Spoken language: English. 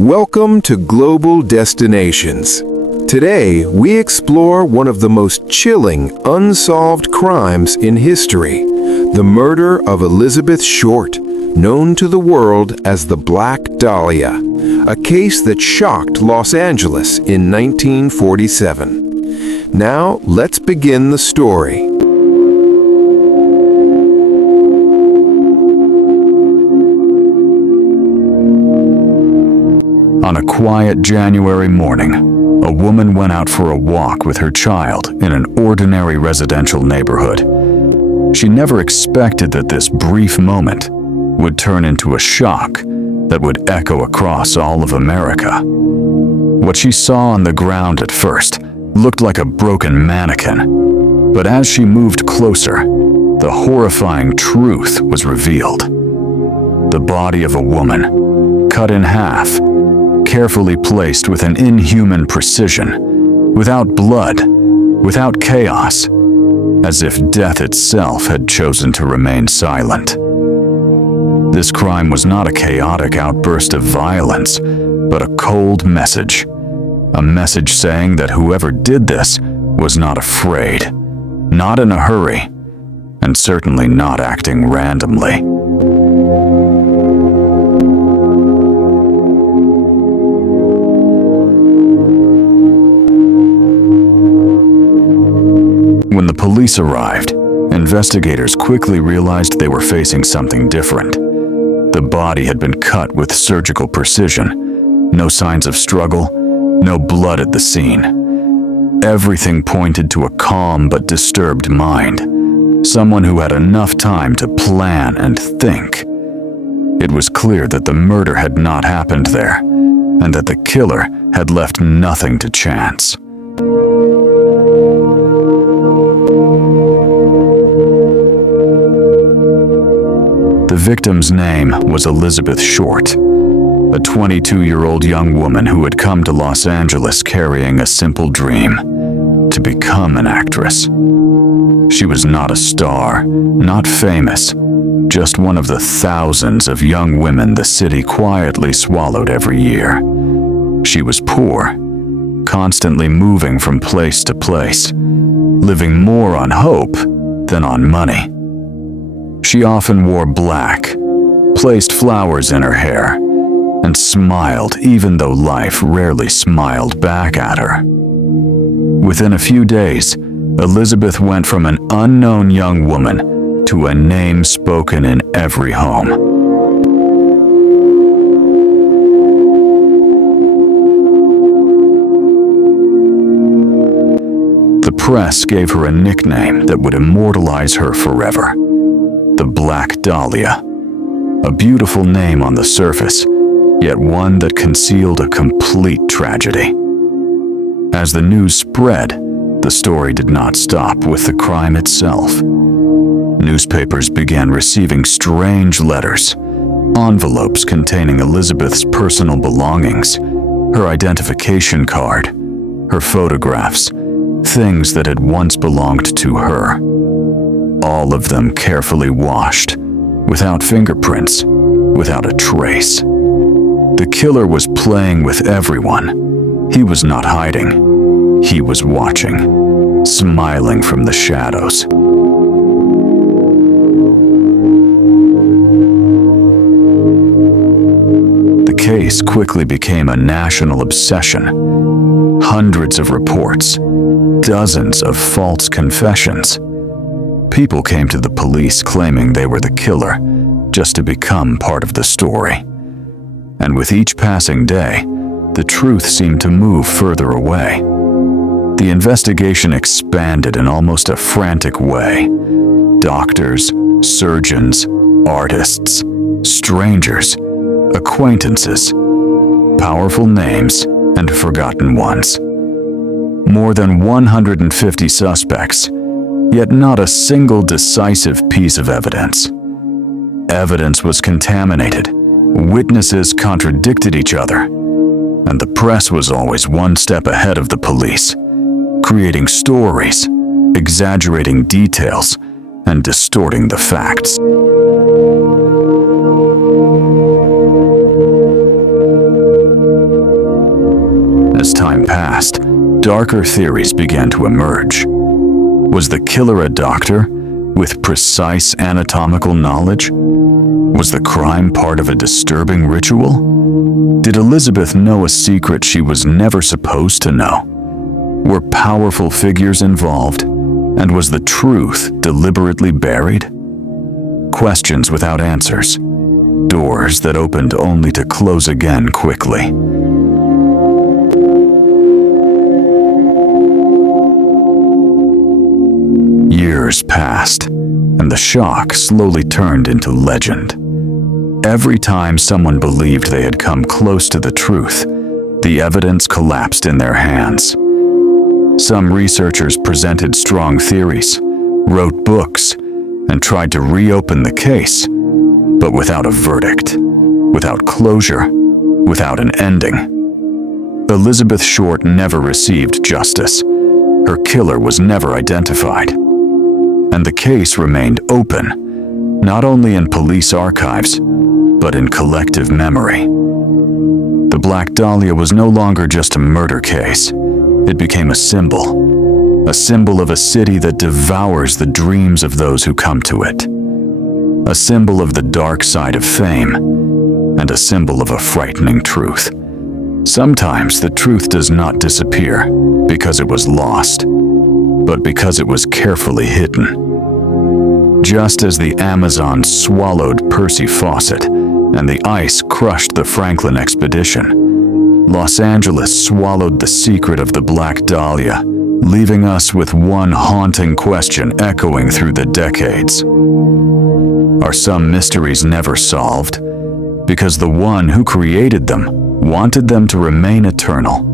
Welcome to Global Destinations. Today, we explore one of the most chilling, unsolved crimes in history, the murder of Elizabeth Short, known to the world as the Black Dahlia, a case that shocked Los Angeles in 1947. Now, let's begin the story. On a quiet January morning, a woman went out for a walk with her child in an ordinary residential neighborhood. She never expected that this brief moment would turn into a shock that would echo across all of America. What she saw on the ground at first looked like a broken mannequin, but as she moved closer, the horrifying truth was revealed. The body of a woman, cut in half, carefully placed with an inhuman precision, without blood, without chaos, as if death itself had chosen to remain silent. This crime was not a chaotic outburst of violence, but a cold message. A message saying that whoever did this was not afraid, not in a hurry, and certainly not acting randomly. When the police arrived, investigators quickly realized they were facing something different. The body had been cut with surgical precision. No signs of struggle, no blood at the scene. Everything pointed to a calm but disturbed mind, someone who had enough time to plan and think. It was clear that the murder had not happened there, and that the killer had left nothing to chance. The victim's name was Elizabeth Short, a 22-year-old young woman who had come to Los Angeles carrying a simple dream: to become an actress. She was not a star, not famous, just one of the thousands of young women the city quietly swallowed every year. She was poor, constantly moving from place to place, living more on hope than on money. She often wore black, placed flowers in her hair, and smiled even though life rarely smiled back at her. Within a few days, Elizabeth went from an unknown young woman to a name spoken in every home. The press gave her a nickname that would immortalize her forever: the Black Dahlia. A beautiful name on the surface, yet one that concealed a complete tragedy. As the news spread, the story did not stop with the crime itself. Newspapers began receiving strange letters, envelopes containing Elizabeth's personal belongings, her identification card, her photographs, things that had once belonged to her. All of them carefully washed, without fingerprints, without a trace. The killer was playing with everyone. He was not hiding. He was watching, smiling from the shadows. The case quickly became a national obsession. Hundreds of reports, dozens of false confessions. People came to the police claiming they were the killer, just to become part of the story. And with each passing day, the truth seemed to move further away. The investigation expanded in almost a frantic way. Doctors, surgeons, artists, strangers, acquaintances, powerful names, and forgotten ones. More than 150 suspects, yet not a single decisive piece of evidence. Evidence was contaminated, witnesses contradicted each other, and the press was always one step ahead of the police, creating stories, exaggerating details, and distorting the facts. time passed, darker theories began to emerge. Was the killer a doctor with precise anatomical knowledge? Was the crime part of a disturbing ritual? Did Elizabeth know a secret she was never supposed to know? Were powerful figures involved, and was the truth deliberately buried? Questions without answers, doors that opened only to close again quickly. Years passed, and the shock slowly turned into legend. Every time someone believed they had come close to the truth, the evidence collapsed in their hands. Some researchers presented strong theories, wrote books, and tried to reopen the case, but without a verdict, without closure, without an ending. Elizabeth Short never received justice. Her killer was never identified. And the case remained open, not only in police archives, but in collective memory. The Black Dahlia was no longer just a murder case. It became a symbol of a city that devours the dreams of those who come to it. A symbol of the dark side of fame, and a symbol of a frightening truth. Sometimes the truth does not disappear because it was lost, but because it was carefully hidden. Just as the Amazon swallowed Percy Fawcett and the ice crushed the Franklin expedition, Los Angeles swallowed the secret of the Black Dahlia, leaving us with one haunting question echoing through the decades. Are some mysteries never solved because the one who created them wanted them to remain eternal?